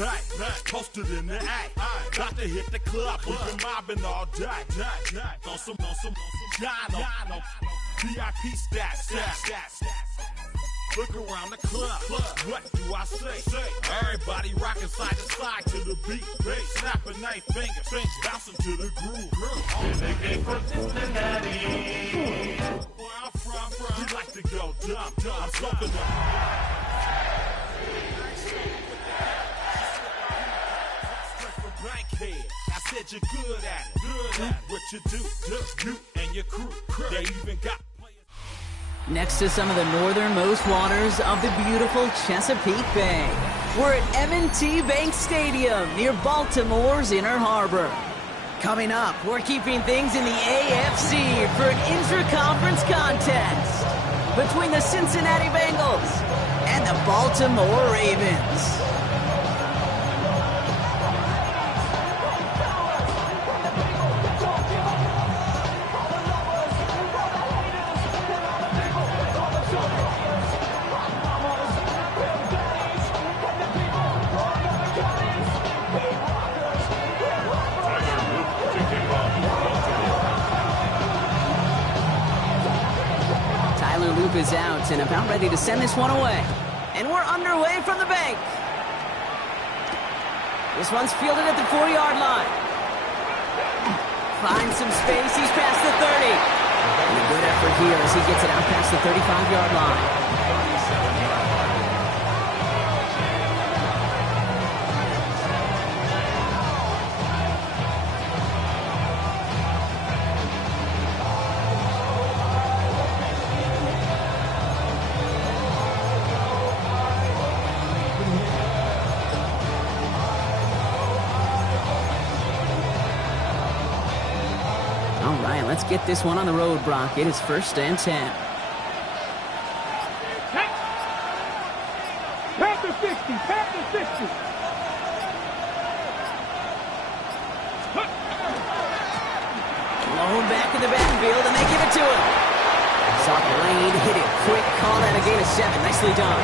night, posted in the act. Got to hit the club, we've been mobbing all day. On some Jono, VIP stats. Look around the club, what do I say? Everybody rocking side to side to the beat. Snapping their fingers, bouncing to the groove. They came from Cincinnati. Where I'm from, we like to go dumb. I'm smoking the Bankhead. I said you're good at it. What you do, you and your crew. They even got Next to some of the northernmost waters of the beautiful Chesapeake Bay, we're at M&T Bank Stadium near Baltimore's Inner Harbor. Coming up, we're keeping things in the AFC for an intra-conference contest between the Cincinnati Bengals and the Baltimore Ravens. Is out and about ready to send this one away. And we're underway from the bank. This one's fielded at the 4-yard line. Finds some space. He's past the 30. And a good effort here as he gets it out past the 35-yard line. Let's get this one on the road, Brock. It is 1st and 10. Panther 50, Panther 50. Blown back in the backfield, and they give it to him. Saw the lane, hit it quick, call that a gain of 7. Nicely done.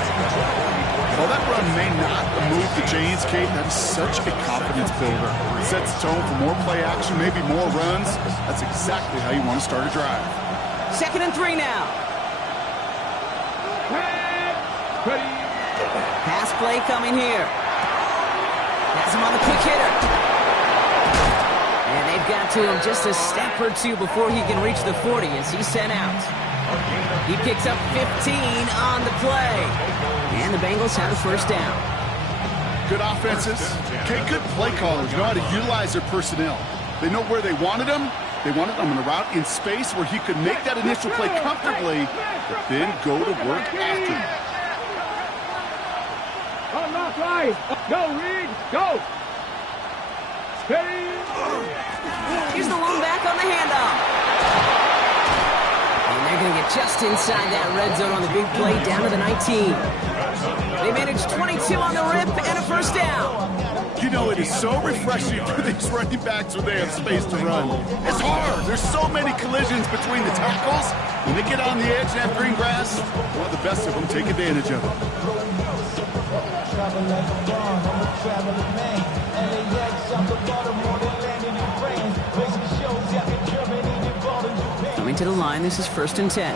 Well, that run may not move the chains, Kate. That is such a confidence builder. It sets the tone for more play action, maybe more runs. That's exactly how you want to start a drive. 2nd and 3 now. Pass play coming here. Has him on the quick hitter. And they've got to him just a step or two before he can reach the 40 as he's sent out. He picks up 15 on the play. And the Bengals have a 1st down. Good offenses. Okay, good play callers know how to utilize their personnel. They know where they wanted them. They wanted them on a route in space where he could make that initial play comfortably, but then go to work after. On my fly. Go, Reed. Go. Steady. Here's the one back on the handoff. And they're going to get just inside that red zone on the big play down to the 19. They managed 22 on the rip and a 1st down. You know, it is so refreshing for these running backs when they have space to run. It's hard. There's so many collisions between the tackles. When they get on the edge and have green grass, well, the best of them take advantage of it. Coming to the line, this is 1st and 10.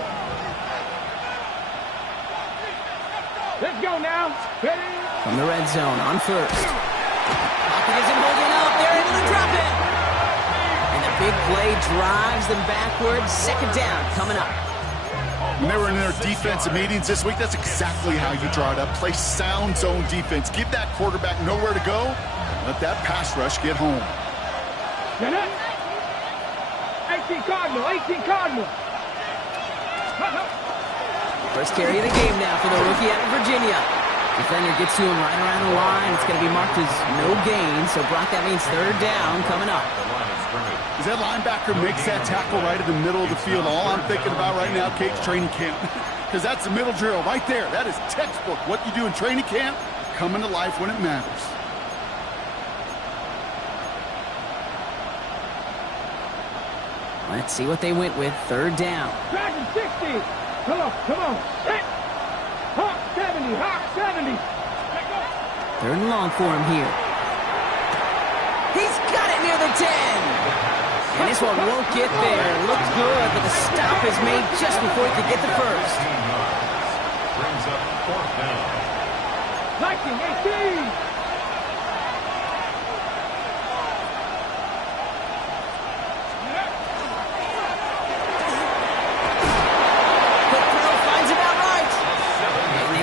Let's go now. Ready? From the red zone on 1st. Pocket isn't holding up. They're able to drop it. And the big play drives them backwards. 2nd down coming up. When they were in their defensive meetings this week, that's exactly how you draw it up. Play sound zone defense. Give that quarterback nowhere to go. Let that pass rush get home. 18 Cardinal, 18 Cardinal. First carry of the game now for the rookie out of Virginia. Defender gets to him right around the line. It's going to be marked as no gain. So, Brock, that means 3rd down coming up. As that linebacker makes that tackle right in the middle of the field, all I'm thinking about right now, Kate's training camp. Because that's the middle drill right there. That is textbook. What you do in training camp, coming to life when it matters. Let's see what they went with. 3rd down. Dragon 60. Come on, come on. Hit. Hawk 70, Hawk 70. Third and long for him here. He's got it near the 10. And this one won't get there. Looked good, but the stop is made just before he could get the first. Brings up fourth down. Liking 18.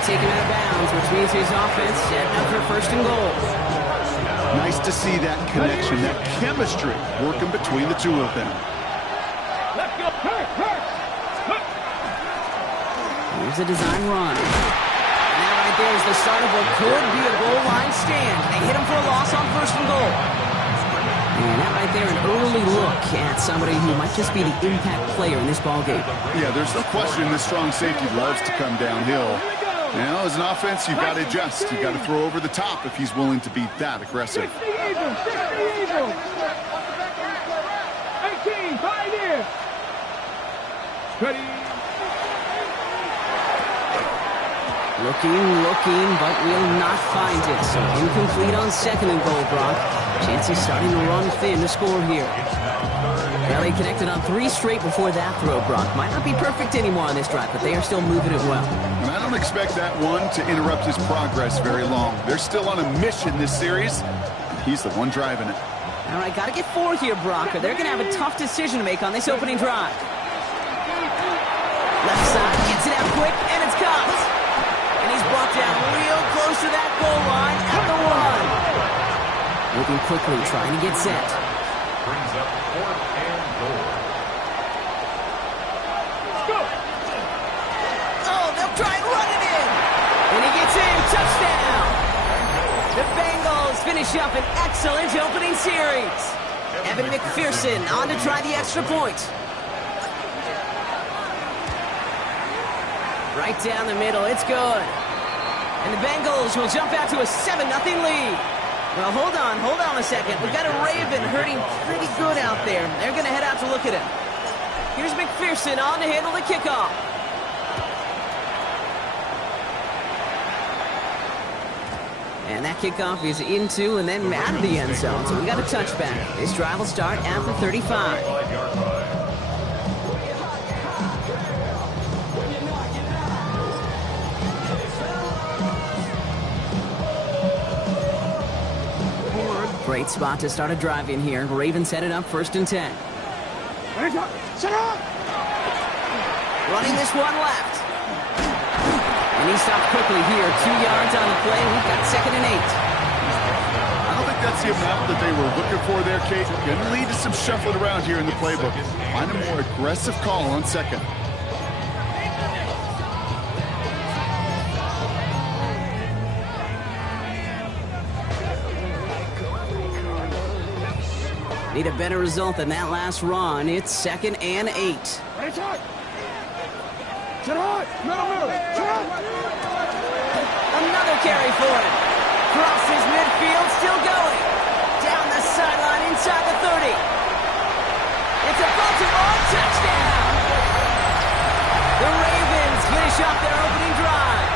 Taken out of bounds, which means his offense setting up for first and goal. Nice to see that connection, that chemistry working between the two of them. Let's go. Here's a design run. And that right there is the start of what could be a goal line stand. They hit him for a loss on first and goal. And that right there, an early look at somebody who might just be the impact player in this ballgame. Yeah, there's no question this strong safety loves to come downhill. Now, as an offense, you've got to adjust. You've got to throw over the top if he's willing to be that aggressive. 60 Eagles. 18, 5 here. Ready. Looking, but will not find it. So incomplete on second and goal, Brock. Chances starting to run thin to score here. Well, they connected on 3 straight before that throw, Brock. Might not be perfect anymore on this drive, but they are still moving it well. And I don't expect that one to interrupt his progress very long. They're still on a mission this series. He's the one driving it. All right, got to get 4 here, Brock, or they're going to have a tough decision to make on this opening drive. Left side, gets it out quick, and it's caught. And he's brought down real close to that goal line at the 1. Moving quickly, trying to get set. Brings up fourth and goal. Oh, they'll try and run it in. And he gets in. Touchdown. The Bengals finish up an excellent opening series. Evan McPherson on to try the extra point. Right down the middle. It's good. And the Bengals will jump out to a 7-0 lead. Well, hold on a second. We've got a Raven hurting pretty good out there. They're going to head out to look at him. Here's McPherson on to handle the kickoff. And that kickoff is into and then out of the end zone. So we got a touchback. This drive will start at the 35. 5-yard line. Great spot to start a drive in here. Ravens headed up 1st and 10. Running this one left. And he stopped quickly here. 2 yards on the play. We've got 2nd and 8. I don't think that's the amount that they were looking for there, Kate. Going to lead to some shuffling around here in the playbook. Find a more aggressive call on 2nd. Need a better result than that last run. It's 2nd and 8. Another carry for him. Crosses midfield, still going. Down the sideline inside the 30. It's a Baltimore touchdown. The Ravens finish off their opening drive.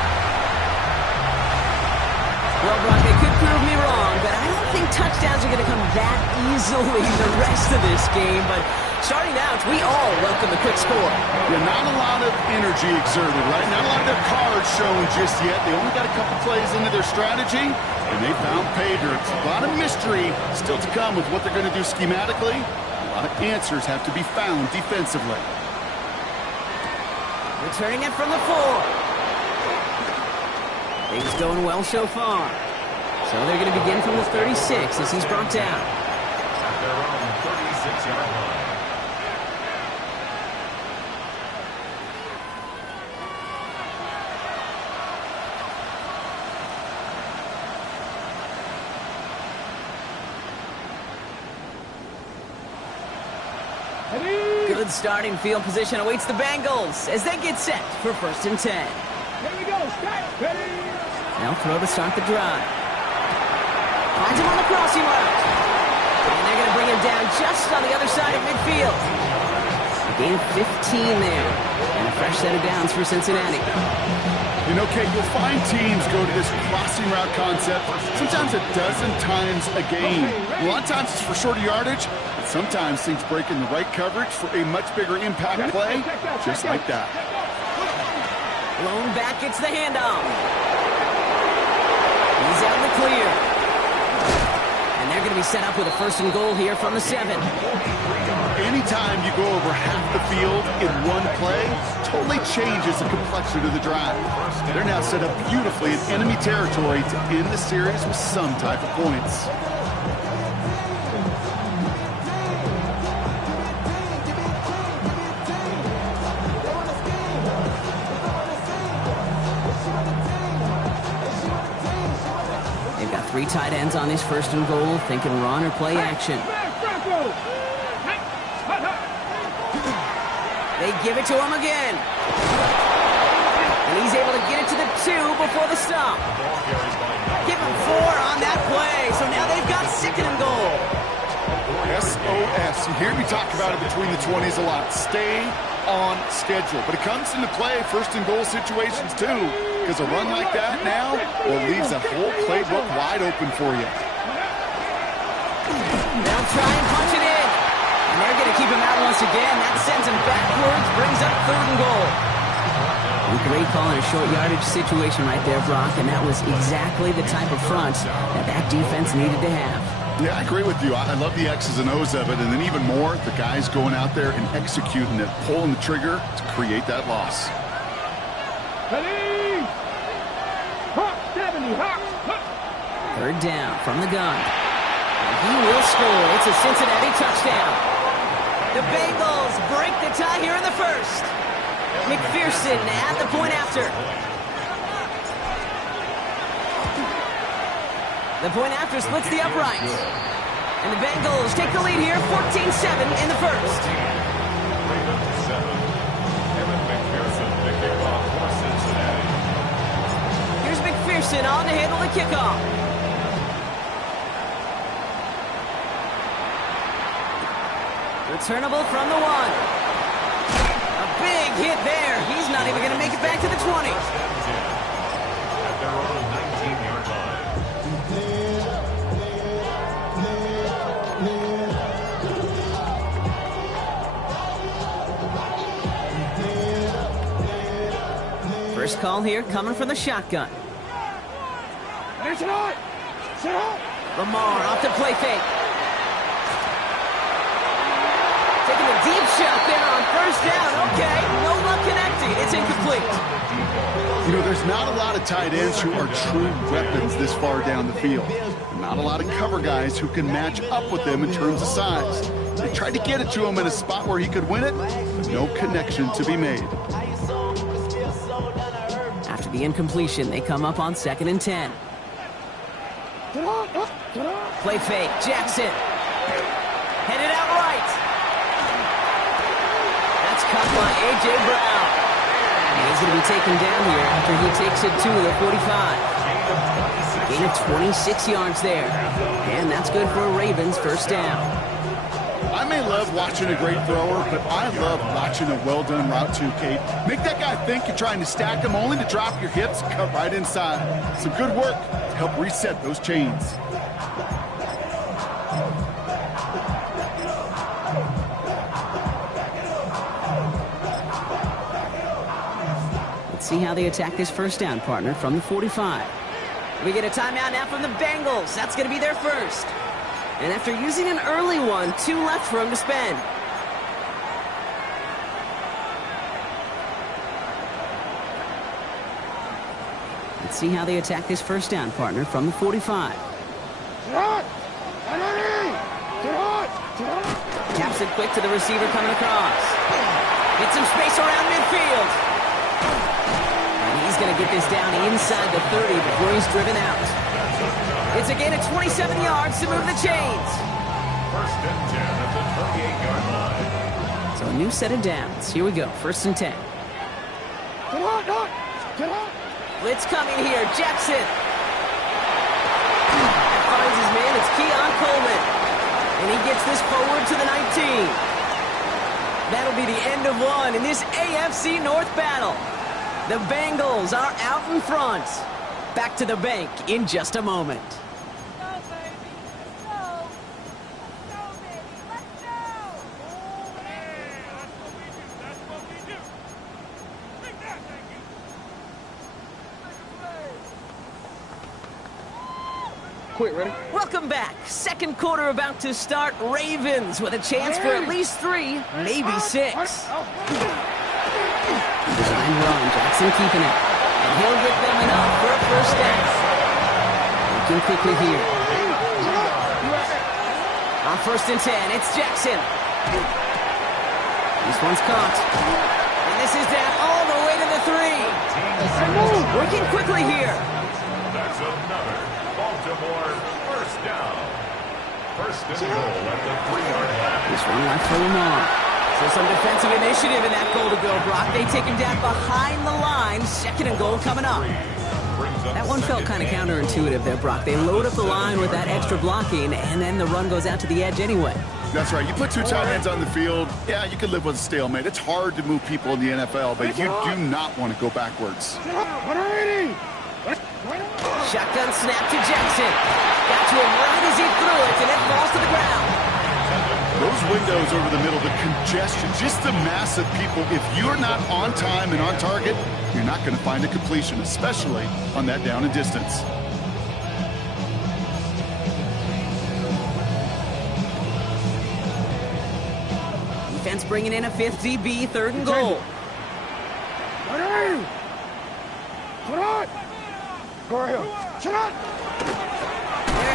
Well, Brock, they could prove me wrong, but I don't think touchdowns are going to come that easily the rest of this game. But starting out, we all welcome a quick score. Yeah, not a lot of energy exerted, right? Not a lot of their cards shown just yet. They only got a couple plays into their strategy, and they found pay dirt. A lot of mystery still to come with what they're going to do schematically. A lot of answers have to be found defensively. Returning it from the 4. Things going well so far. So they're going to begin from the 36 as he's brought down. At their own 36-yard line. Good starting field position awaits the Bengals as they get set for 1st and 10. Here we go. Start. Ready. They'll throw to start the drive. Finds him on the crossing route. And they're going to bring him down just on the other side of midfield. A gain of 15 there. And a fresh set of downs for Cincinnati. You know, Kate, you'll find teams go to this crossing route concept sometimes a dozen times a game. A lot of times it's for shorter yardage, but sometimes things break in the right coverage for a much bigger impact play, just like that. Blown back, it's the handoff. He's out in the clear. And they're going to be set up with a 1st and goal here from the 7. Anytime you go over half the field in one play, totally changes the complexion of the drive. They're now set up beautifully in enemy territory to end the series with some type of points. They've got 3 tight ends on this 1st and goal, thinking run or play action. They give it to him again. And he's able to get it to the 2 before the stop. Give him 4 on that play. So now they've got 2nd and goal. SOS. You hear me talk about it between the 20s a lot. Stay on schedule. But it comes into play 1st and goal situations too. Because a run like that now, well, leaves a whole playbook wide open for you. They'll try and punch it in. And they're going to keep him out once again. That sends him backwards, brings up 3rd and goal. A great call in a short yardage situation right there, Brock, and that was exactly the type of front that defense needed to have. Yeah, I agree with you. I love the X's and O's of it, and then even more, the guys going out there and executing it, pulling the trigger to create that loss. Ready? Hawk, 70, Hawk. 3rd down from the gun. And he will score. It's a Cincinnati touchdown. The Bengals break the tie here in the 1st. McPherson at the point after. The point after splits the uprights. And the Bengals take the lead here, 14-7 in the 1st. Ravens 7. Evan McPherson, the kickoff for Cincinnati. Here's McPherson on to handle the kickoff. Returnable from the 1. A big hit there. He's not even going to make it back to the 20. At their own 19-yard line. First call here coming from the shotgun. Lamar off the play fake. Taking a deep shot there on 1st down. Okay, no luck connecting. It's incomplete. You know, there's not a lot of tight ends who are true weapons this far down the field. Not a lot of cover guys who can match up with them in terms of size. They tried to get it to him in a spot where he could win it, but no connection to be made. After the incompletion, they come up on 2nd and 10. Play fake, Jackson. Headed out right. That's caught by A.J. Brown. And he's going to be taken down here after he takes it to the 45. Gain of 26 yards there. And that's good for a Ravens 1st down. I may love watching a great thrower, but I love watching a well-done route too, Kate. Make that guy think you're trying to stack him only to drop your hips and cut right inside. Some good work to help reset those chains. Let's see how they attack this 1st down, partner, from the 45. We get a timeout now from the Bengals. That's going to be their 1st. And after using an early one, 2 left for him to spend. Let's see how they attack this 1st down, partner, from the 45. Taps it quick to the receiver coming across. Gets some space around midfield. And he's going to get this down inside the 30 before he's driven out. It's a gain of 27 yards to move the chains. 1st and 10 at the 38-yard line. So a new set of downs. Here we go, 1st and 10. Blitz coming here, Jackson. Finds his man, it's Keon Coleman. And he gets this forward to the 19. That'll be the end of one in this AFC North battle. The Bengals are out in front. Back to the bank in just a moment. Go, baby. Let's go. Let's go, baby. Let's go. Hey, that's what we do. That's what we do. Take that, thank you. Quit, ready? Welcome back. Second quarter about to start. Ravens with a chance for at least 3, maybe 6. Design run. Jackson keeping it. And he'll get them enough for a first down. Looking quickly here. On 1st and 10, it's Jackson. This one's caught. And this is down all the way to the 3. Working quickly here. That's another Baltimore first down. First and goal at the 3-yard line. This one left for Lamar. So some defensive initiative in that goal to go, Brock. They take him down behind the line. 2nd and goal coming up. That one felt kind of counterintuitive there, Brock. They load up the line with that extra blocking, and then the run goes out to the edge anyway. That's right. You put 2 tight ends on the field, yeah, you can live with a stalemate. It's hard to move people in the NFL, but you do not want to go backwards. Shotgun snap to Jackson. Got to him right as he threw it, and it falls to the ground. Those windows over the middle, the congestion, just the mass of people. If you're not on time and on target, you're not going to find a completion, especially on that down and distance. Defense bringing in a 5th DB, 3rd and goal. They're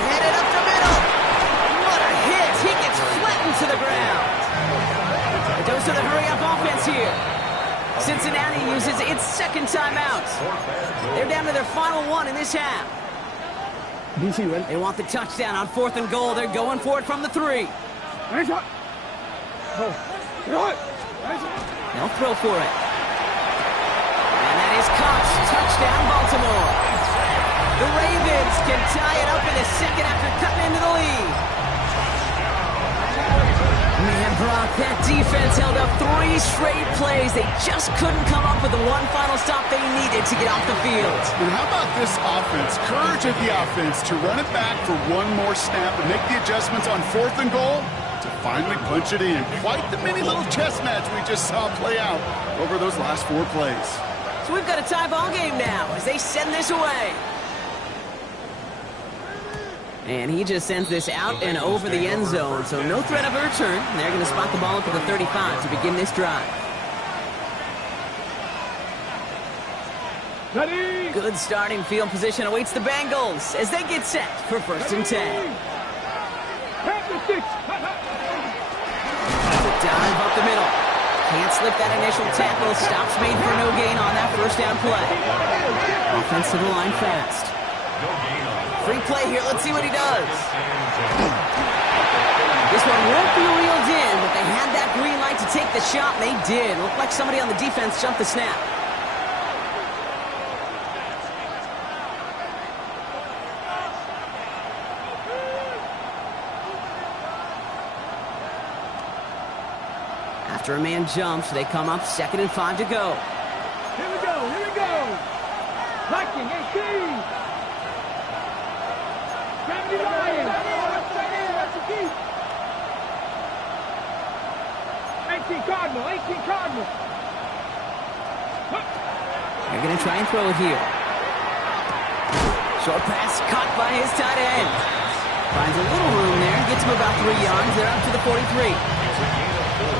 headed up the middle. What a hit. He gets flattened to the ground. A dose of the hurry-up offense here. Cincinnati uses its 2nd timeout. They're down to their final 1 in this half. They want the touchdown on 4th and goal. They're going for it from the 3. They'll throw for it. And that is caught. Touchdown, Baltimore. The Ravens can tie it up in a second after cutting into the lead. Man, Brock, that defense held up 3 straight plays. They just couldn't come up with the one final stop they needed to get off the field. And how about this offense? Courage of the offense to run it back for one more snap and make the adjustments on 4th and goal to finally punch it in. Quite the mini little chess match we just saw play out over those last 4 plays. So we've got a tie ball game now as they send this away. And he just sends this out and over the end zone, so no threat of a return. They're going to spot the ball up at the 35 to begin this drive. Good starting field position awaits the Bengals as they get set for 1st and 10. Dive up the middle. Can't slip that initial tackle. Stops made for no gain on that 1st down play. Offense to the line fast. Free play here. Let's see what he does. This one won't be reeled in, but they had that green light to take the shot, and they did. Looked like somebody on the defense jumped the snap. After a man jumps, they come up 2nd and 5 to go. Here we go, here we go. Viking 18. 70 Lions. 18 Cardinal, 18 Cardinal. They're going to try and throw it here. Short pass caught by his tight end. Finds a little room there, gets him about 3 yards. They're up to the 43.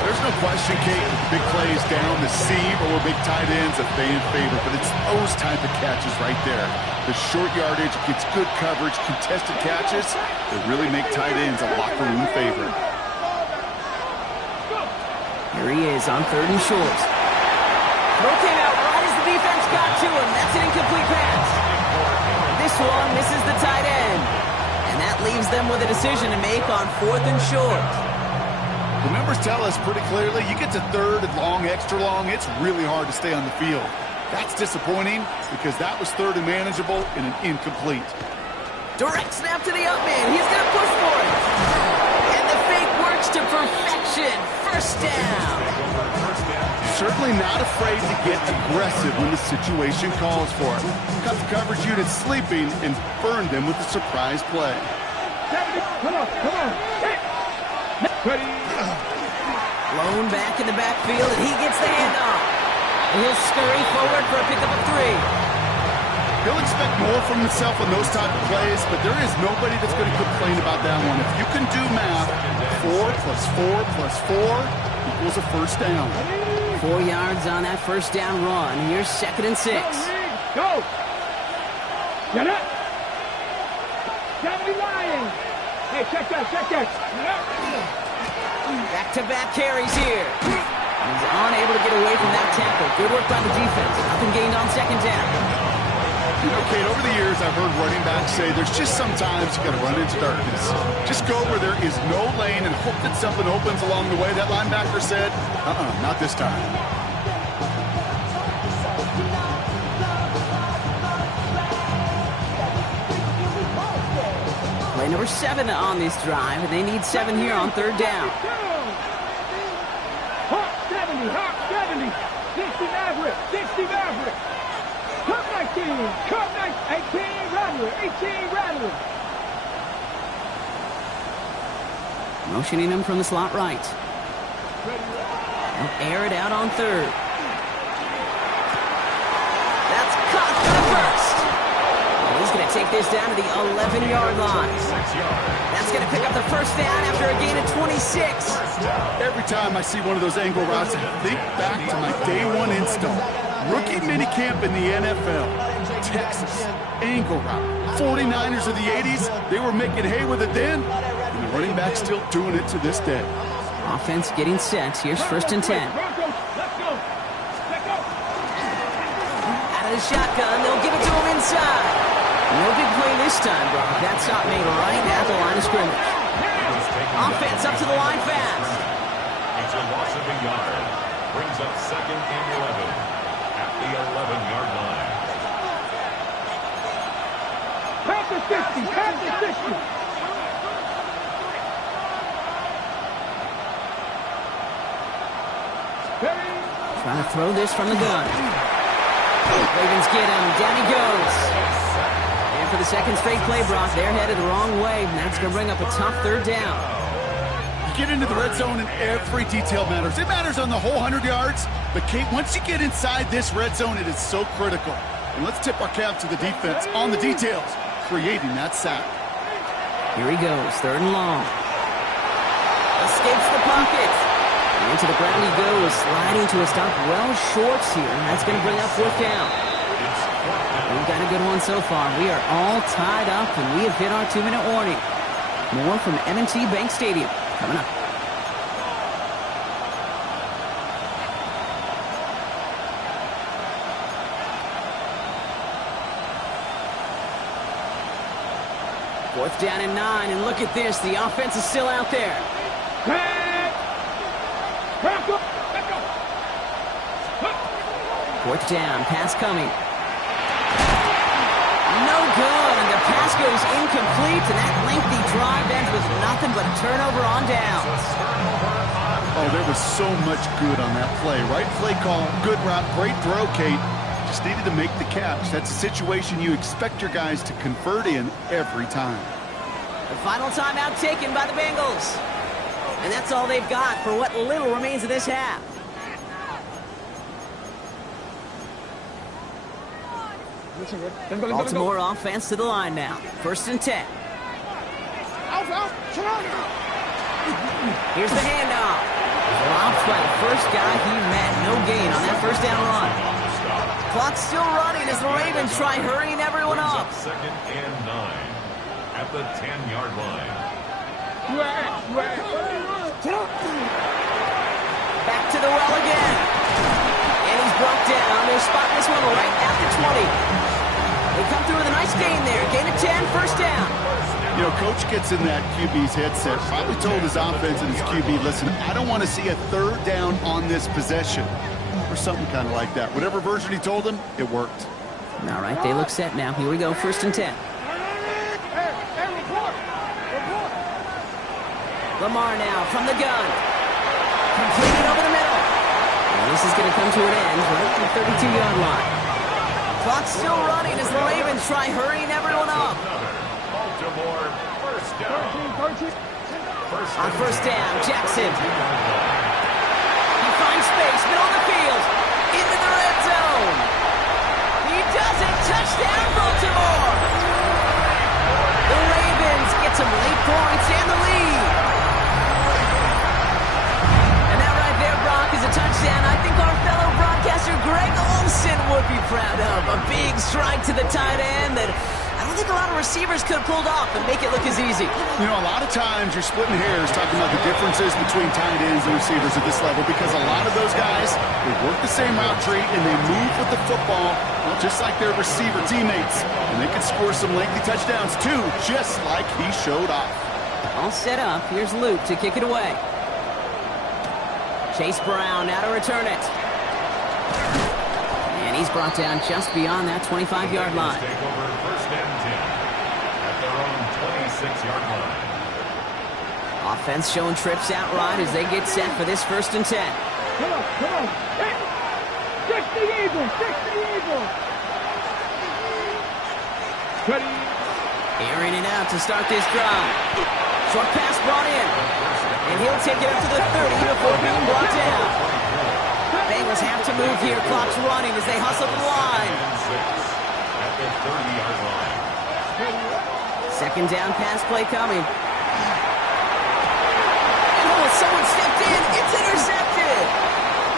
There's no question, Kate, big plays down the seam or big tight ends a fan favorite, but it's those type of catches right there. The short yardage gets good coverage, contested catches that really make tight ends a locker room favorite. Here he is on 3rd and short. Throw came out right as the defense got to him. That's an incomplete pass. This one misses the tight end. And that leaves them with a decision to make on 4th and short. The numbers tell us pretty clearly, you get to 3rd and long, extra long, it's really hard to stay on the field. That's disappointing because that was 3rd and manageable and an incomplete. Direct snap to the up man. He's going to push for it. And the fake works to perfection. 1st down. certainly not afraid to get aggressive when the situation calls for it. Cut the coverage unit sleeping and burned them with a surprise play. Come on. Hit. Ready. Blown back in the backfield, and he gets the handoff. And he'll scurry forward for a pickup of 3. He'll expect more from himself on those type of plays, but there is nobody that's going to complain about that one. If you can do math, 4 plus 4 plus 4 equals a first down. 4 yards on that first down run. Here's 2nd and 6. Go. Get up. Down the line. Hey, check that. Back-to-back carries here. He's unable to get away from that tackle. Good work by the defense. Nothing gained on 2nd down. You know, Kate, over the years, I've heard running backs say there's just sometimes you got to run into darkness. Just go where there is no lane and hope that something opens along the way. That linebacker said, not this time. Play number 7 on this drive, and they need 7 here on 3rd down. Hawk 70. 60 Maverick. Cut 19. 18 Rattler. Motioning him from the slot right. They'll air it out on 3rd. That's caught for the first. And he's going to take this down to the 11-yard line. That's going to pick up the first down after a gain of 26. Every time I see one of those angle routes, I think back to my day 1 install. Rookie minicamp in the NFL. Texas, angle route. 49ers of the 80s, they were making hay with it then, and the running back's still doing it to this day. Offense getting set. Here's 1st and 10. Let's go. Out of the shotgun, they'll give it to him inside. No big play this time, Brock. That stop made right at the line of scrimmage. Offense up to the line fast. It's a loss of a yard. Brings up 2nd and 11 at the 11-yard line. Pass the 60. Trying to throw this from the gun. Ravens get him. Down he goes. And for the 2nd straight play, Brock, they're headed the wrong way. And that's going to bring up a tough 3rd down. You get into the red zone and every detail matters. It matters on the whole 100 yards. But, Kate, once you get inside this red zone, it is so critical. And let's tip our cap to the defense on the details, creating that sack. Here he goes. 3rd and long. Escapes the pocket. Into the ground he goes, sliding to a stop well short here. That's going to bring up 4th down. We've got a good one so far. We are all tied up, and we have hit our 2-minute warning. More from M&T Bank Stadium coming up. Fourth down and 9, and look at this. The offense is still out there. 4th down, pass coming. No good, and the pass goes incomplete, and that lengthy drive ends with nothing but a turnover on downs. Oh, there was so much good on that play. Right play call, good route, great throw, Kate. Just needed to make the catch. That's a situation you expect your guys to convert in every time. The final timeout taken by the Bengals. And that's all they've got for what little remains of this half. Baltimore offense to the line now. 1st and 10. Here's the handoff. Dropped by the first guy he met. No gain on that 1st down run. Clock's still running as the Ravens try hurrying everyone up. 2nd and 9 at the 10-yard line. Back to the well again. And he's brought down. They'll spot this one right at the 20. They come through with a nice gain there. Gain of 10, 1st down. You know, Coach gets in that QB's headset, probably told his offense and his QB, listen, I don't want to see a 3rd down on this possession. Or something kind of like that. Whatever version he told him, it worked. All right, they look set now. Here we go, 1st and 10. Lamar now from the gun. Completed over the middle. And this is going to come to an end right at the 32-yard line. Clock's still running as the Ravens try hurrying everyone up. Baltimore first down. On first down, Jackson. He finds space, middle of the field, into the red zone. He does it, touchdown Baltimore. The Ravens get some late points and the lead. And that right there, Brock, is a touchdown I think our fellow broadcaster Greg Olsen would be proud of. A big strike to the tight end that I don't think a lot of receivers could have pulled off and make it look as easy. You know, a lot of times you're splitting hairs talking about the differences between tight ends and receivers at this level because a lot of those guys, they work the same route tree and they move with the football, well, just like their receiver teammates. And they can score some lengthy touchdowns too, just like he showed off. All set up. Here's Luke to kick it away. Chase Brown now to return it. And he's brought down just beyond that 25-yard line. Take over first and 10 at their own 26-yard line. Offense showing trips out right as they get set for this first and 10. Come on. Hey, fix the Eagles. Ready. Airing it out to start this drive. Short pass brought in. And he'll take it up to the 30 before being brought down. Bengals have to move here. Clock's running as they hustle the line. At the 30-yard line. Second down pass play coming. Oh, someone stepped in. It's intercepted.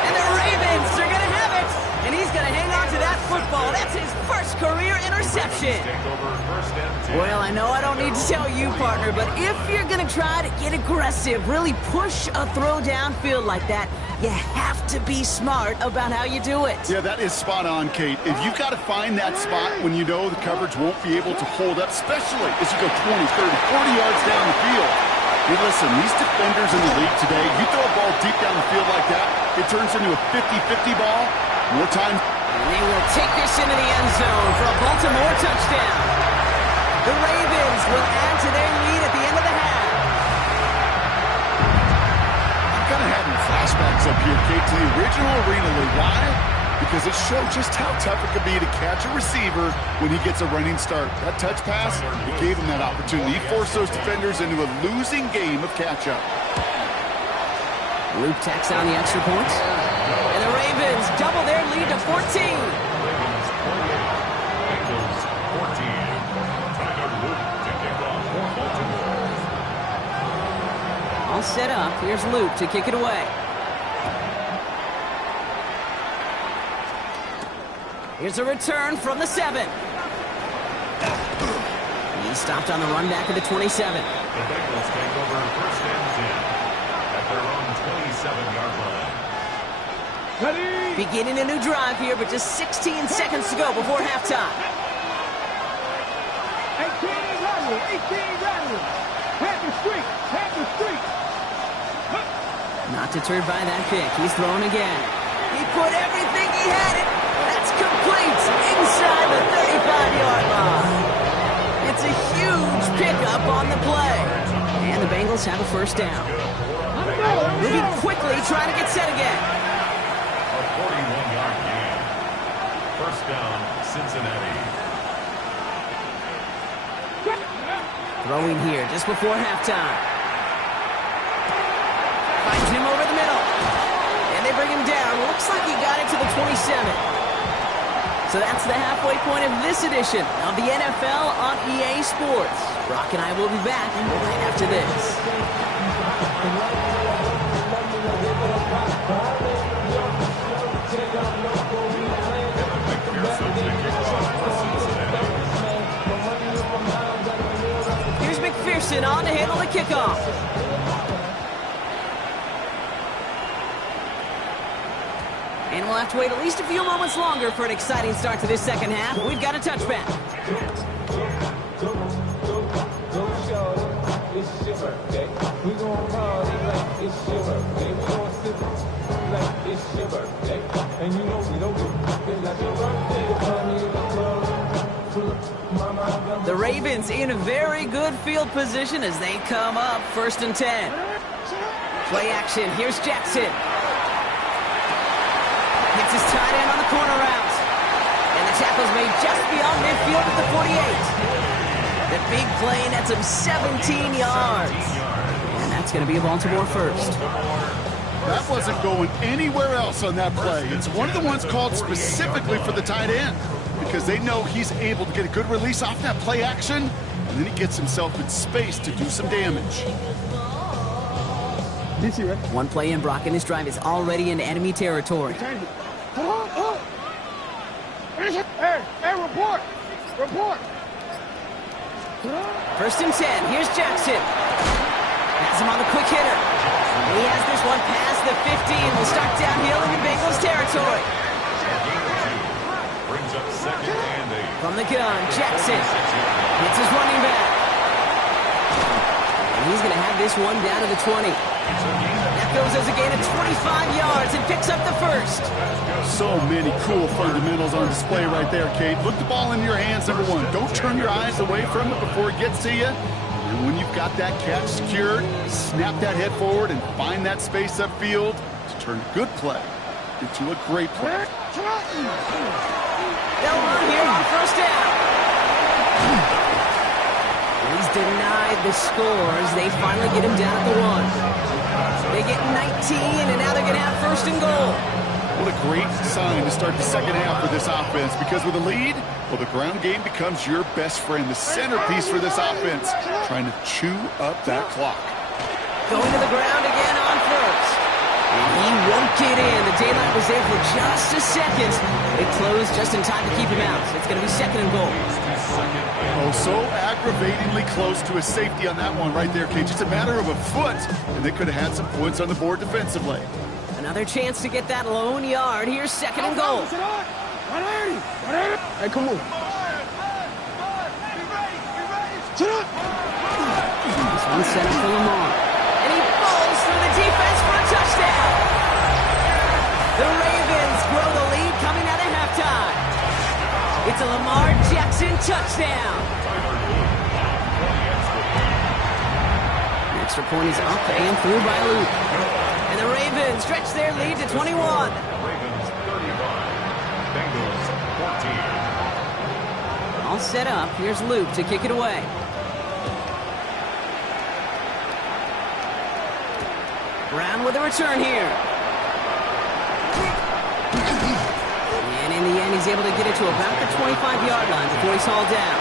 And the Ravens are going to have it. And he's going to hang on to that football. That's his first career interception. Take over first and 10. Well, I know I don't need to tell you, partner, but if you're going to try to get aggressive, really push a throw downfield like that, you have to be smart about how you do it. Yeah, that is spot on, Kate. If you've got to find that spot when you know the coverage won't be able to hold up, especially as you go 20, 30, 40 yards down the field. Hey, listen, these defenders in the league today, you throw a ball deep down the field like that, it turns into a 50-50 ball. More time. And they will take this into the end zone for a Baltimore touchdown. The Ravens will add to their lead at the end of the half. I'm kind of having flashbacks up here, Kate, to the original Arena League. Why? Because it showed just how tough it could be to catch a receiver when he gets a running start. That touch pass, it gave him that opportunity. He forced those defenders into a losing game of catch-up. Luke tacks on the extra points. And the Ravens double their lead to 14. Ravens 28, Bengals 14. Tyler Luke to kick off for Baltimore. All set up. Here's Luke to kick it away. Here's a return from the 7. He stopped on the run back of the 27. The Bengals take over first and 10 at their own 27-yard line. Ready. Beginning a new drive here, but just 16 seconds to go before halftime. 18 rattle. Have the streak. Not deterred by that pick. He's throwing again. He put everything he had in. That's complete inside the 35-yard line. It's a huge pickup on the play. And the Bengals have a first down. Moving quickly, trying to get set again. A 41-yard gain. First down, Cincinnati. Throwing here just before halftime. Finds him over the middle. And they bring him down. Looks like he got it to the 27. So that's the halfway point of this edition of the NFL on EA Sports. Brock and I will be back right after this. Here's McPherson on to handle the kickoff. And we'll have to wait at least a few moments longer for an exciting start to this second half. We've got a touchback. The Ravens in a very good field position as they come up first and 10. Play action. Here's Jackson. tight end on the corner route. And the tackle's made just beyond midfield at the 48. The big play nets him 17 yards. And that's going to be a Baltimore first. That wasn't going anywhere else on that play. It's one of the ones called specifically for the tight end because they know he's able to get a good release off that play action, and then he gets himself in space to do some damage. One play in, Brock, and his drive is already in enemy territory. Hey, report! Report! First and 10. Here's Jackson. Has him on the quick hitter. He has this one past the 15. Will start downhill into Bengals territory. Brings up second and 8. From the gun, Jackson hits his running back. And he's going to have this one down to the 20. That goes as a gain of 25 yards and picks up the first. So many cool fundamentals on display right there, Kate. Look the ball in your hands, number one. Don't turn your eyes away from it before it gets to you. And when you've got that catch secured, snap that head forward and find that space upfield to turn a good play into a great play. They'll run here on first down. He's denied the scores. They finally get him down at the 1. They get 19, and now they're going to have first and goal. What a great sign to start the second half for this offense, because with a lead, well, the ground game becomes your best friend, the centerpiece for this offense, trying to chew up that clock. Going to the ground again on first. And he won't get in. The daylight was there for just a second. It closed just in time to keep him out. So it's going to be second and goal. Oh, so aggravatingly close to a safety on that one right there, Kate. Just a matter of a foot, and they could have had some points on the board defensively. Another chance to get that lone yard. Here's second and goal. Hey, come on. This one's set up for Lamar. And he falls through the defense for a touchdown. The Ravens grow the lead coming out of halftime. It's a Lamar Jackson touchdown. The extra point is up and through by Luke. And the Ravens stretch their lead to 21. Ravens 35. Bengals 14. All set up. Here's Luke to kick it away. Brown with a return here. And in the end, he's able to get it to about the 25-yard line before he's hauled down.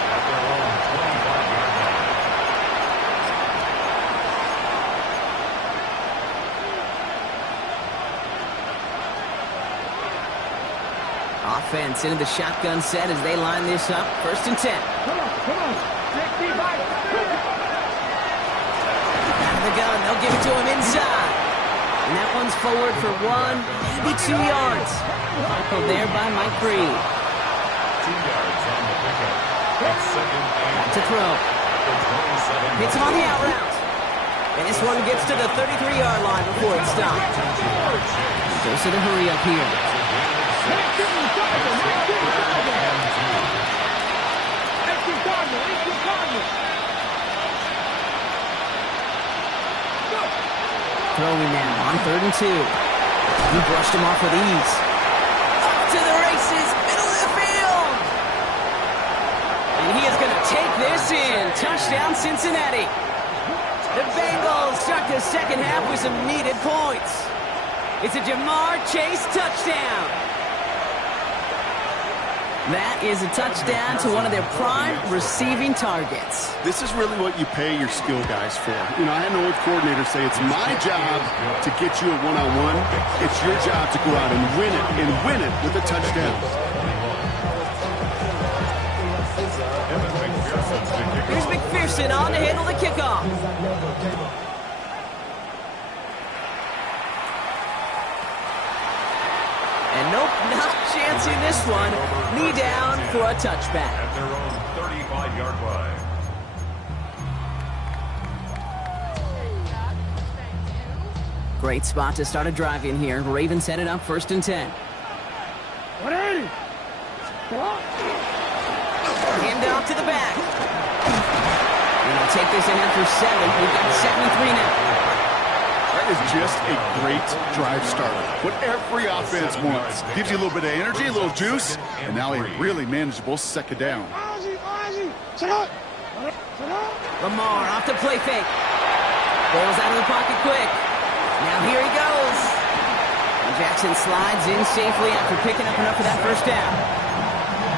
Offense into the shotgun set as they line this up. First and 10. Come on. Out of the gun, they'll give it to him inside. And that one's forward for 1, maybe 2 yards. Tackled there by Mike Breed. 2 yards on the pickup. It's second and Back to throw. 27. Hits him on the out route. And this one gets to the 33-yard line before it stops. Goes to the hurry up here. Throwing now on 3rd and 2. He brushed him off with ease. Up to the races, middle of the field. And he is going to take this in. Touchdown, Cincinnati. The Bengals start the second half with some needed points. It's a Jamar Chase touchdown. That is a touchdown to one of their prime receiving targets. This is really what you pay your skill guys for. You know, I had an old coordinator say it's my job to get you a one-on-one. It's your job to go out and win it with a touchdown. Here's McPherson on to handle the kickoff. And nope, not chancing this one. Knee down for a touchback. At their own 35-yard line. Great spot to start a drive in here. Ravens headed up 1st and 10. Hand off to the back. And they'll take this ahead for 7. We've got 7-3 now. is just a great drive starter. What every offense wants. Gives you a little bit of energy, a little juice, and now a really manageable second down. Lamar off the play fake. Bails out of the pocket quick. Now here he goes. And Jackson slides in safely after picking up enough for that first down.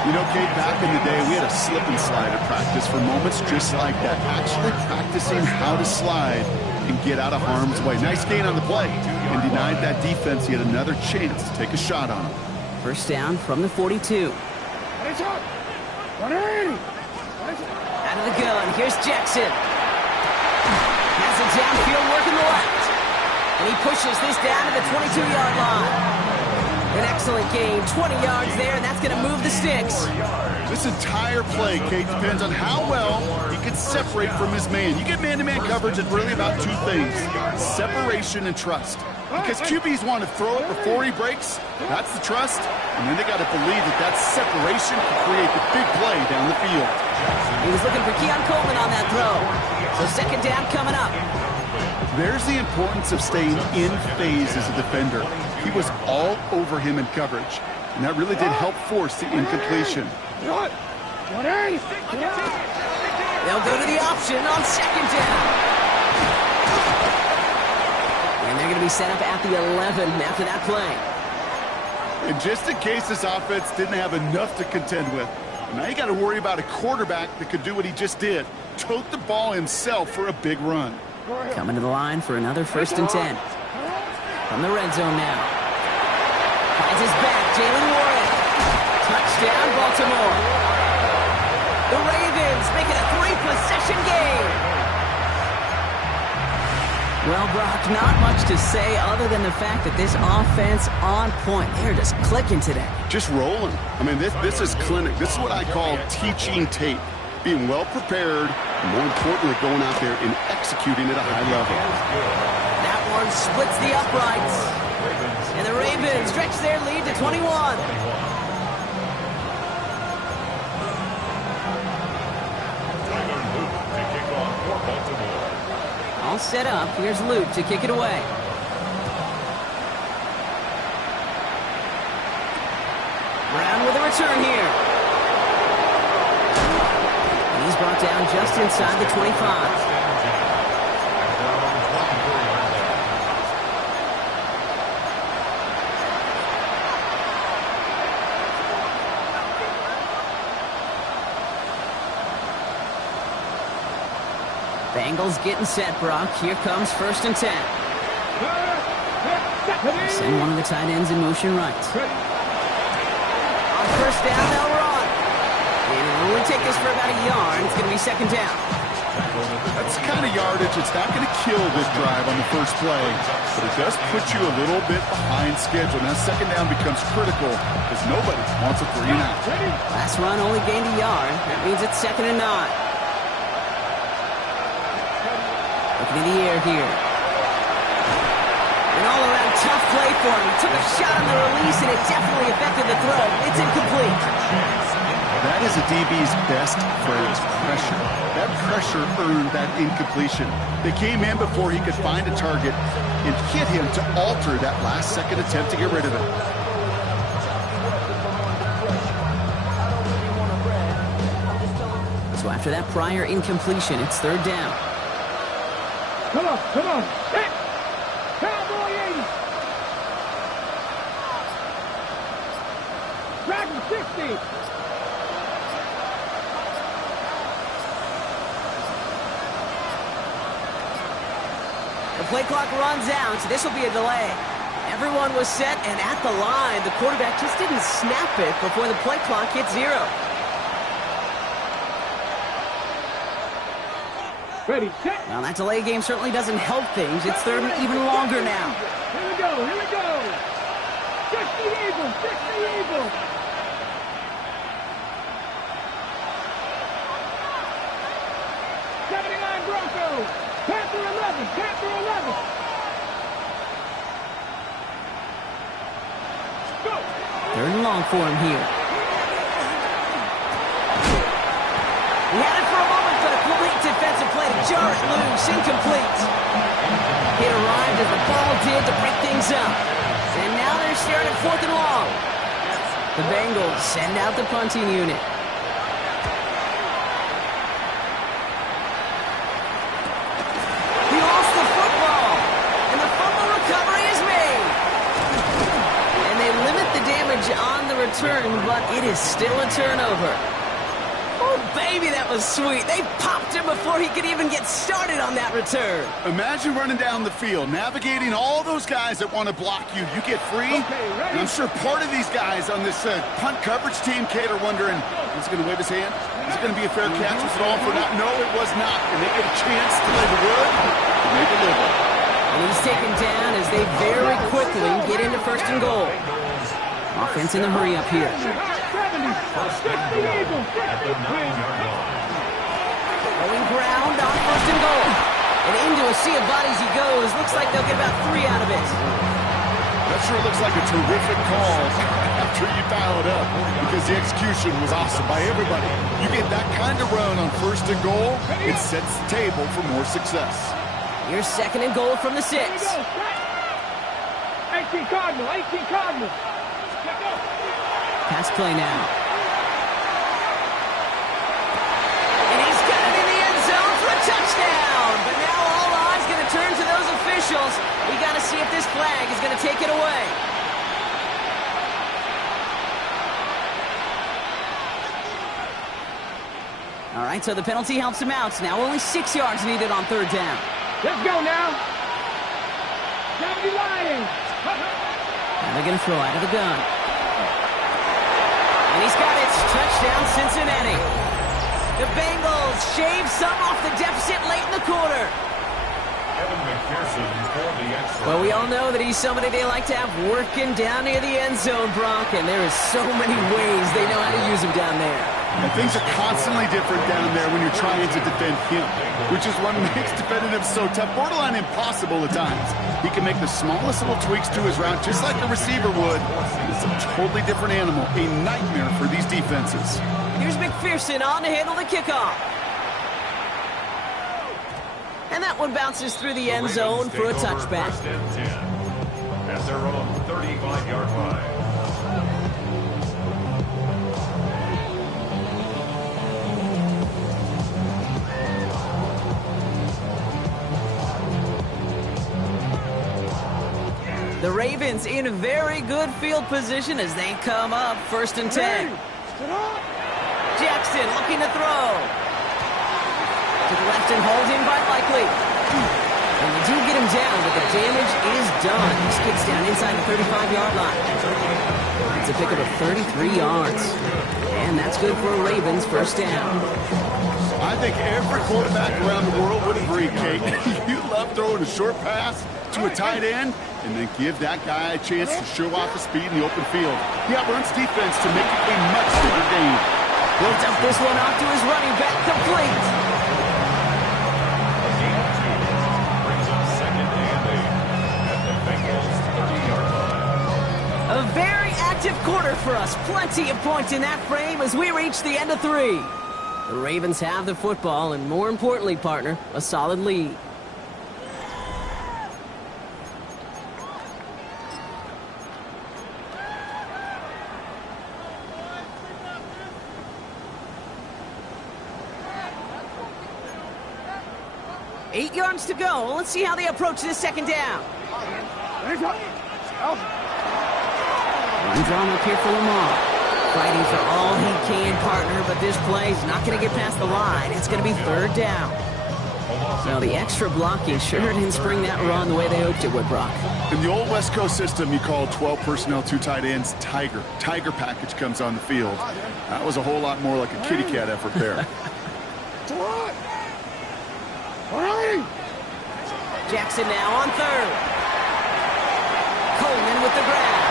You know, Kate, back in the day, we had a slip and slide at practice for moments just like that. Actually practicing how to slide and get out of harm's way. Nice gain on the play. And denied that defense yet another chance to take a shot on him. First down from the 42. Out of the gun, here's Jackson. Has it downfield, working the left. And he pushes this down to the 22-yard line. An excellent gain, 20 yards there, and that's going to move the sticks. This entire play, Kate, depends on how well he can separate from his man. You get man-to-man coverage, it's really about two things, separation and trust. Because QBs want to throw it before he breaks, that's the trust, and then they got to believe that that separation can create the big play down the field. He was looking for Keon Coleman on that throw. So second down coming up. There's the importance of staying in phase as a defender. He was all over him in coverage, and that really did help force the incompletion. They'll go to the option on second down. And they're going to be set up at the 11 after that play. And just in case this offense didn't have enough to contend with, now you got to worry about a quarterback that could do what he just did, tote the ball himself for a big run. Coming to the line for another 1st and 10. From the red zone now. Finds his back, Jalen Warren. Touchdown, Baltimore. The Ravens make it a 3-possession game. Well, Brock, not much to say other than the fact that this offense on point. They're just clicking today. Just rolling. I mean, this is clinic. This is what I call teaching tape. Being well prepared, and more importantly, going out there and executing at a high level. That one splits the uprights. And the Ravens stretch their lead to 21. All set up. Here's Luke to kick it away. Brown with a return here. And he's brought down just inside the 25. Bengals getting set, Brock. Here comes 1st and 10. Send one of the tight ends in motion right. On first down, they'll run. And it'll only take this for about a yard. It's going to be second down. That's the kind of yardage that's not going to kill this drive on the first play, but it does put you a little bit behind schedule. Now second down becomes critical because nobody wants a 3-and-out. Last run only gained a yard. That means it's 2nd and 9. Looking in the air here. An all-around tough play for him. He took a shot on the release, and it definitely affected the throw. It's incomplete. That is a DB's best friend, pressure. That pressure earned that incompletion. They came in before he could find a target and hit him to alter that last-second attempt to get rid of it. So after that prior incompletion, it's 3rd down. Come on. Hit! Cowboy 80! Dragon 60! The play clock runs out, so this will be a delay. Everyone was set and at the line. The quarterback just didn't snap it before the play clock hit 0. Ready, set! Well, that delay game certainly doesn't help things. It's 3rd and even longer now. Here we go! Fix the Eagles! 79 Broncos! Panther 11! 3rd and long for him here. He had it for a moment, but a complete defensive play to jar it loose. Incomplete. It arrived as the ball did to break things up. And now they're staring at 4th and long. The Bengals send out the punting unit. He lost the football, and the fumble recovery is made. And they limit the damage on the return, but it is still a turnover. Oh, baby, that was sweet. They popped him before he could even get started on that return. Imagine running down the field, navigating all those guys that want to block you. You get free, and I'm sure part of these guys on this punt coverage team, Kate, are wondering, is he going to wave his hand? Is it going to be a fair catch? Was it all for naught? No, it was not. And they get a chance to lay the wood, and they deliver. And he's taken down as they very quickly get into 1st and goal. Offense in the hurry up here. Going ground on 1st and goal. And into a sea of bodies he goes. Looks like they'll get about 3 out of it. That sure looks like a terrific call after you dial it up, because the execution was awesome by everybody. You get that kind of run on 1st and goal, it sets the table for more success. Here's 2nd and goal from the 6. 18 Cardinal, 18 Cardinal. Pass play now. And he's got it in the end zone for a touchdown. But now all eyes going to turn to those officials. We got to see if this flag is going to take it away. All right, so the penalty helps him out. Now only 6 yards needed on 3rd down. Let's go now. Down the line. Now they're going to throw out of the gun. And he's got it. Touchdown, Cincinnati. The Bengals shave some off the deficit late in the quarter. Well, we all know that he's somebody they like to have working down near the end zone, Brock, and there is so many ways they know how to use him down there. And things are constantly different down there when you're trying to defend him, which is what makes defending him so tough, borderline impossible at times. He can make the smallest little tweaks to his route, just like a receiver would. It's a totally different animal, a nightmare for these defenses. Here's McPherson on to handle the kickoff. And that one bounces through the end zone for a touchback. 1st and 10 at their own 35-yard line. The Ravens in very good field position as they come up 1st and 10. Jackson looking to throw. To the left and hold him by Likely. And they do get him down, but the damage is done. He skids down inside the 35-yard line. It's a pickup of 33 yards. And that's good for a Ravens 1st down. I think every quarterback around the world would agree, Kate. You love throwing a short pass to a tight end and then give that guy a chance to show off his speed in the open field. He outruns defense to make it a much bigger game. He'll dump this one off to his running back, complete. A gain of 2 brings up 2nd and 8 at the Bengals 30-yard line. A very active quarter for us. Plenty of points in that frame as we reach the end of 3. The Ravens have the football and, more importantly, partner, a solid lead. Eight yards to go. Let's see how they approach this 2nd down. One drawn up here for Lamar. Fighting for all he can, partner, but this play is not going to get past the line. It's going to be 3rd down. So the extra blocking sure didn't spring that run the way they hoped it would, Brock. In the old West Coast system, you call 12 personnel, 2 tight ends, Tiger. Tiger package comes on the field. That was a whole lot more like a kitty cat effort there. Jackson now on 3rd. Coleman with the grab.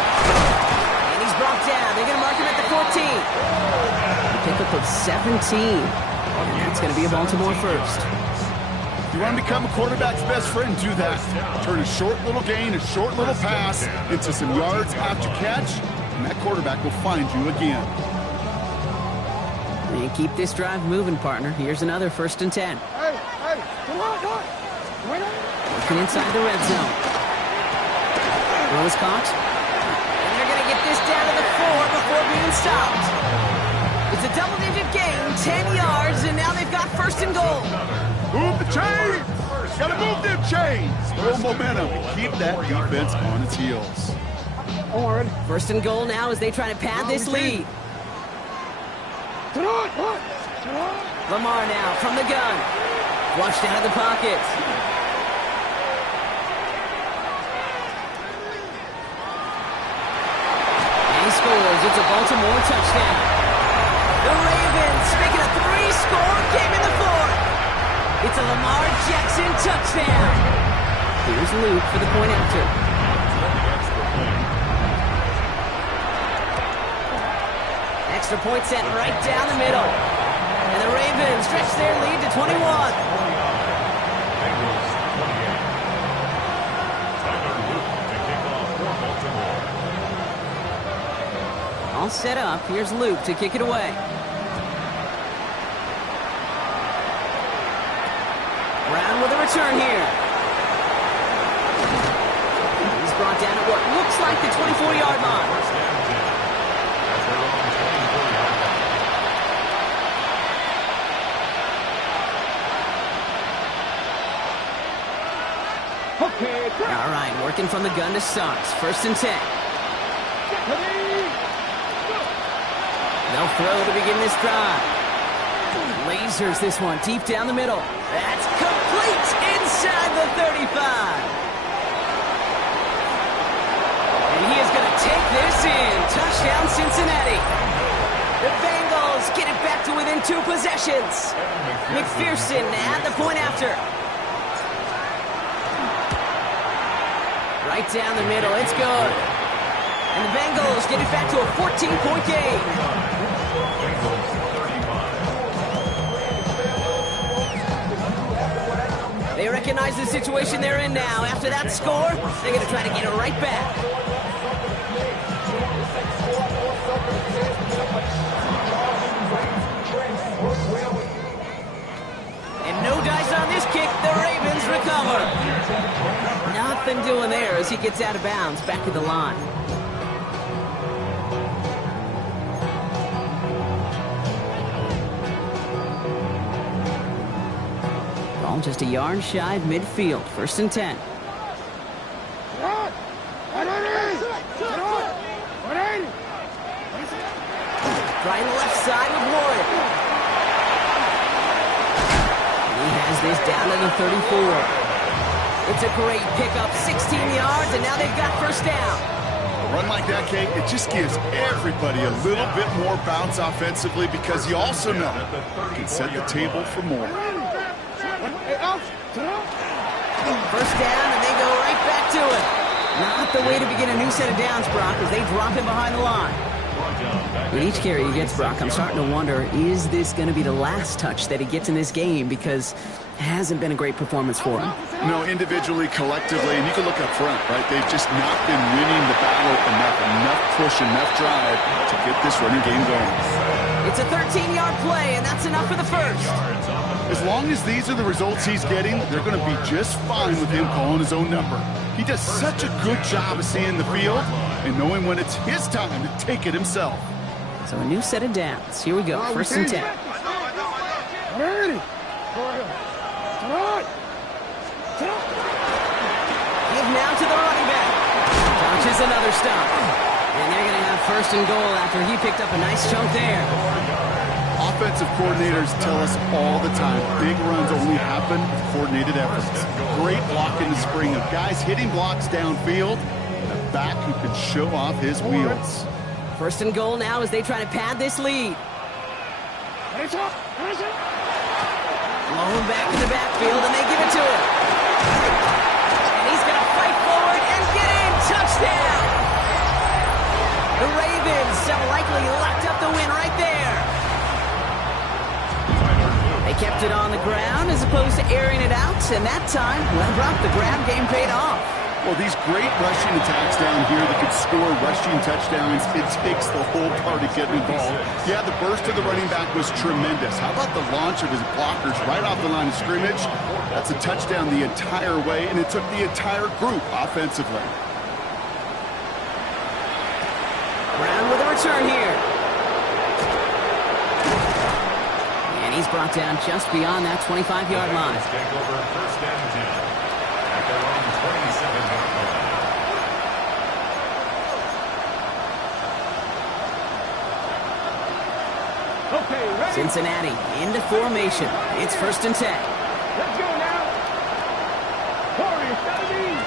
And he's brought down. They're going to mark him at the 14. A pickup of 17. And that's going to be a Baltimore 1st. If you want to become a quarterback's best friend, do that. Turn a short little gain, a short little pass into some yards after catch, and that quarterback will find you again. And keep this drive moving, partner. Here's another 1st and 10. Looking inside the red zone. Throw is caught. And they're going to get this down to the 4 before being stopped. It's a double-digit gain, 10 yards, and now they've got first and goal. Move the chains! Gotta move them chains! Little momentum and keep that defense on its heels. First and goal now as they try to pad this lead. Lamar now from the gun. Flushed out of the pocket. And he scores. It's a Baltimore touchdown. The Ravens making a 3-score game in the 4th. It's a Lamar Jackson touchdown. Here's Luke for the point after. Extra point set right down the middle. And the Ravens stretch their lead to 21. All set up. Here's Luke to kick it away. Brown with a return here. He's brought down at what looks like the 24-yard line. All right, working from the gun to start. First and 10. They'll throw to begin this drive. Lasers this one deep down the middle. That's complete inside the 35. And he is going to take this in. Touchdown, Cincinnati. The Bengals get it back to within 2 possessions. McPherson at the point after. Right down the middle, it's good. And the Bengals get it back to a 14-point game. They recognize the situation they're in now. After that score, they're going to try to get it right back. And no dice on this kick. The Ravens recover. Nothing doing there as he gets out of bounds back to the line. Ball just a yard shy of midfield. First and 10. Right left side with Warren. He has this down to the 34. It's a great pickup, 16 yards, and now they've got first down. A run like that, Kate, it just gives everybody a little bit more bounce offensively because you also know you can set the table for more. First down, and they go right back to it. Not the way to begin a new set of downs, Brock, as they drop him behind the line. With each carry he gets, Brock, I'm starting to wonder, is this going to be the last touch that he gets in this game? Because it hasn't been a great performance for him. No, individually, collectively, and you can look up front, right? They've just not been winning the battle enough push, enough drive to get this running game going. It's a 13-yard play, and that's enough for the first. As long as these are the results he's getting, they're going to be just fine with him calling his own number. He does such a good job of seeing the field and knowing when it's his time to take it himself. So a new set of downs. Here we go, first and 10. Give now to the running back. Launches another stop. And they're going to have first and goal after he picked up a nice chunk there. Offensive coordinators tell us all the time, big runs only happen with coordinated efforts. Great block in the spring of guys hitting blocks downfield, and a back who can show off his wheels. First and goal now as they try to pad this lead. Blown back in the backfield, and they give it to him. And he's going to fight forward and get in. Touchdown! The Ravens have likely locked up the win right there. They kept it on the ground as opposed to airing it out, and that time, well, Brock, the grab game paid off. Well, these great rushing attacks down here that could score rushing touchdowns, it takes the whole party getting involved. Yeah, the burst of the running back was tremendous. How about the launch of his blockers right off the line of scrimmage? That's a touchdown the entire way, and it took the entire group offensively. return here. And he's brought down just beyond that 25-yard line. Take over first and 10 at their own 27-yard line. Okay, ready? Cincinnati into formation. It's first and 10. Let's go now. Corey, 17.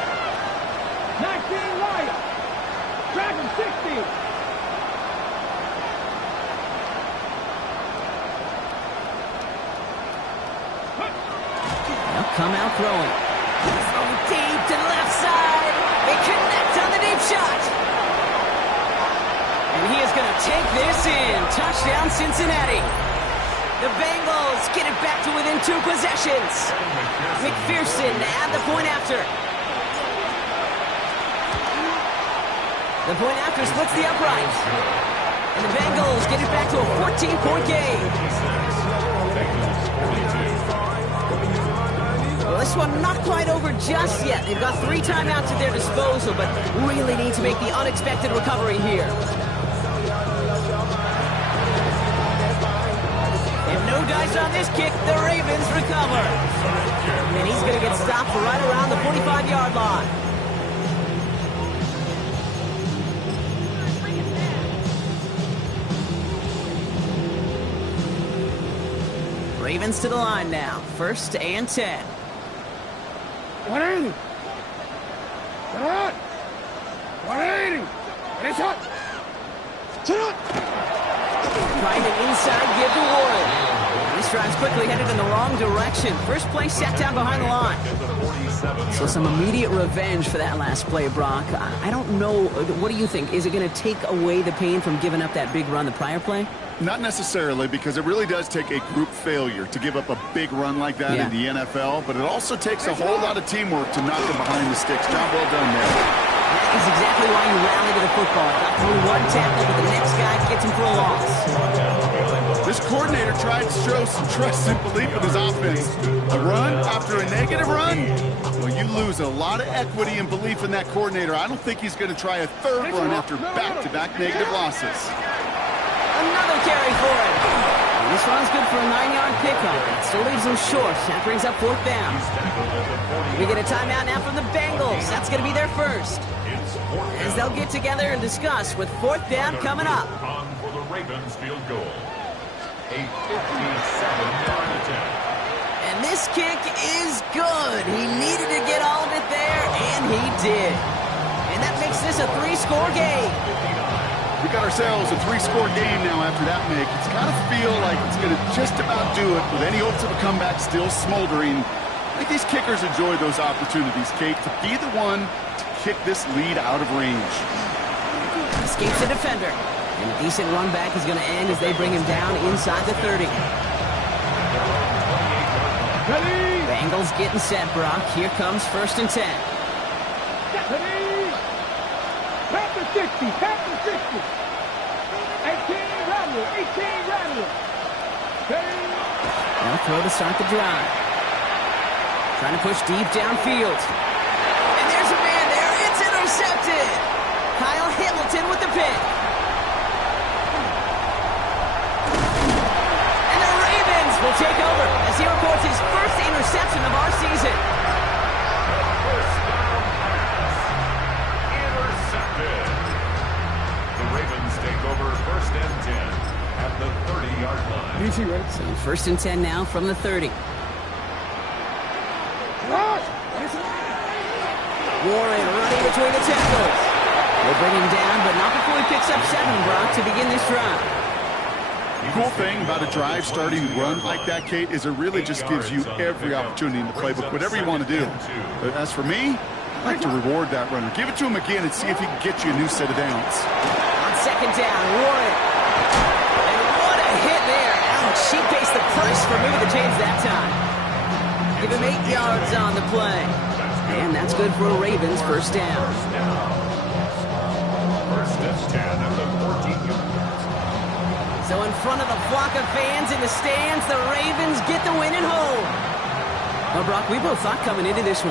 19 right. Dragon 60. They'll come out throwing. Throw deep to the left side. They connect on the deep shot. And he is going to take this in. Touchdown, Cincinnati. The Bengals get it back to within 2 possessions. McPherson to add the point after. The point after splits the upright. And the Bengals get it back to a 14-point game. Well, this one not quite over just yet. They've got 3 timeouts at their disposal, but really need to make the unexpected recovery here. And no dice on this kick. The Ravens recover. And he's going to get stopped right around the 45-yard line. Ravens to the line now. First and 10. 180. Hot. 180. It's hot. Trying an inside give to Warren. This drive's quickly headed in the wrong direction. First play set down behind the line. So some immediate revenge for that last play, Brock. I don't know. What do you think? Is it going to take away the pain from giving up that big run the prior play? Not necessarily, because it really does take a group failure to give up a big run like that in the NFL, but it also takes a whole lot of teamwork to knock them behind the sticks. Job well done there. That is exactly why you rally to the football. Got through one tackle, but the next guy gets him for a loss. This coordinator tried to show some trust and belief in his offense. A run after a negative run? Well, you lose a lot of equity and belief in that coordinator. I don't think he's going to try a third run after back-to-back negative losses. Another carry for it. And this run's good for a 9-yard pickup. It still leaves them short. That brings up 4th down. We get a timeout now from the Bengals. That's going to be their first. As they'll get together and discuss with 4th down coming up. On for the Ravens field goal. A 57-yard attempt. And this kick is good. He needed to get all of it there, and he did. And that makes this a 3-score game. We got ourselves a 3-score game now after that make. It's got to feel like it's going to just about do it with any hopes of a comeback still smoldering. I think these kickers enjoy those opportunities, Kate, to be the one to kick this lead out of range. Escapes the defender. And a decent run back is going to end as they bring him down inside the 30. Bengals getting set, Brock. Here comes first and 10. Tap the 60. Tap the 60. 18 Rattler. 18 Rattler. No throw to start the drive. Trying to push deep downfield. And there's a man there. It's intercepted. Kyle Hamilton with the pick. And the Ravens will take over as he reports his first interception of our season. First down pass. Intercepted. The Ravens take over first and 10 at the 30-yard line. Easy, right? So first and 10 now from the 30. Warren running between the tackles. They'll bring him down, but not before he picks up 7, Brock, to begin this drive. The cool thing about a drive starting run like that, Kate, is it really just gives you every opportunity in the playbook, whatever you want to do. But as for me, I like to reward that runner. Give it to him again and see if he can get you a new set of downs. On second down, Warren. And what a hit there. Ouch, she pays the price for moving the chains that time. Give him 8 yards on the play. And that's good for a Ravens first down. First and 10 at the 14-yard. So in front of the flock of fans in the stands, the Ravens get the win at home. Well, Brock, we both thought coming into this one